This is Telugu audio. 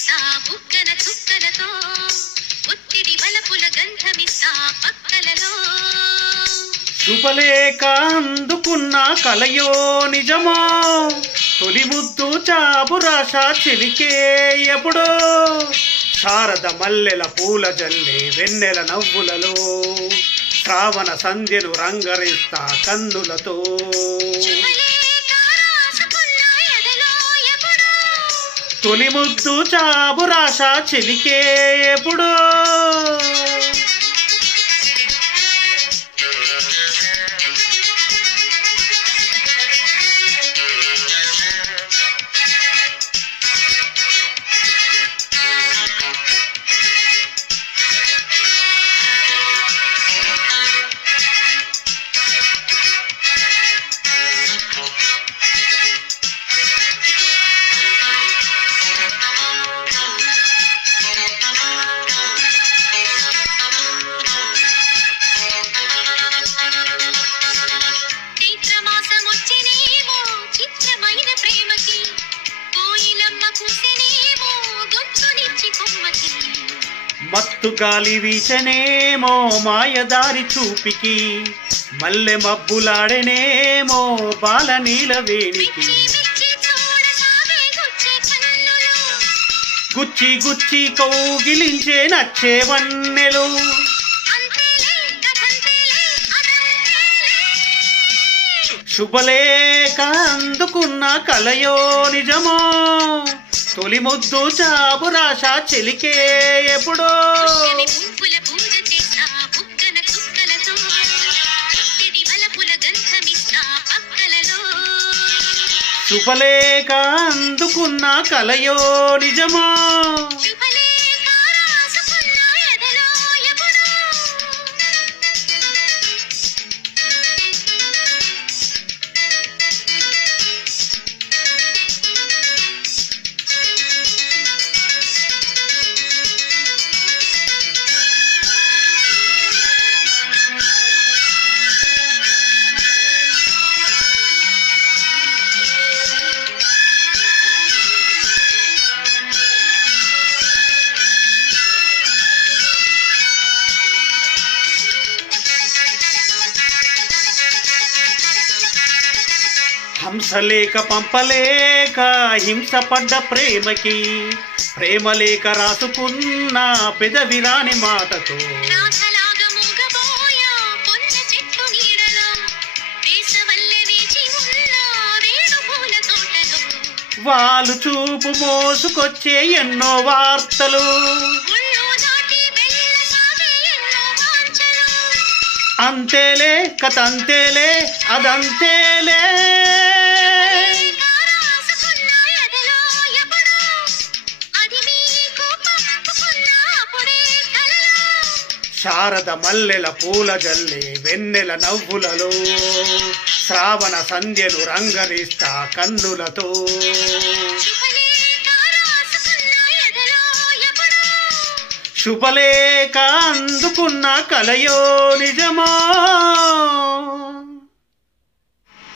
చేస్తా బుగ్గన చుక్కలతో ఒత్తిడి వలపుల గంధమిస్తా పక్కలలో శుభలేఖ అందుకున్న కలయో నిజమో తొలి ముద్దు చాబు రాశ చిలికే ఎప్పుడో శారద మల్లెల పూల జల్లే వెన్నెల నవ్వులలో శ్రావణ సంధ్యను రంగరిస్తా కన్నులతో తొలి ముద్దు చాబు రాశ చిలికే ఎప్పుడో మత్తు గాలి వీచనేమో మాయదారి చూపికి మల్లె మబ్బులాడనేమో బాల నీల వేణికి గుచ్చి గుచ్చి కౌగిలించే నచ్చే వన్నెలు శుభలేఖ అందుకున్న కలయో నిజమో తొలి ముద్దు చాబు రాశ చెలికే ఎప్పుడో శుభలేఖ అందుకున్న కలయో నిజమో హంసలేక పంపలేక హింసపడ్డ ప్రేమకి ప్రేమలేక రాసుకున్న పెదవిరాని మాటతో వాళ్ళు చూపు మోసుకొచ్చే ఎన్నో వార్తలు అంతేలే కథ అంతేలే అదంతేలే శారద మల్లెల పూల జల్లే వెన్నెల నవ్వులలో శ్రావణ సంధ్యను రంగరిస్తా కన్నులతో శుభలేఖ అందుకున్న కలయో నిజమో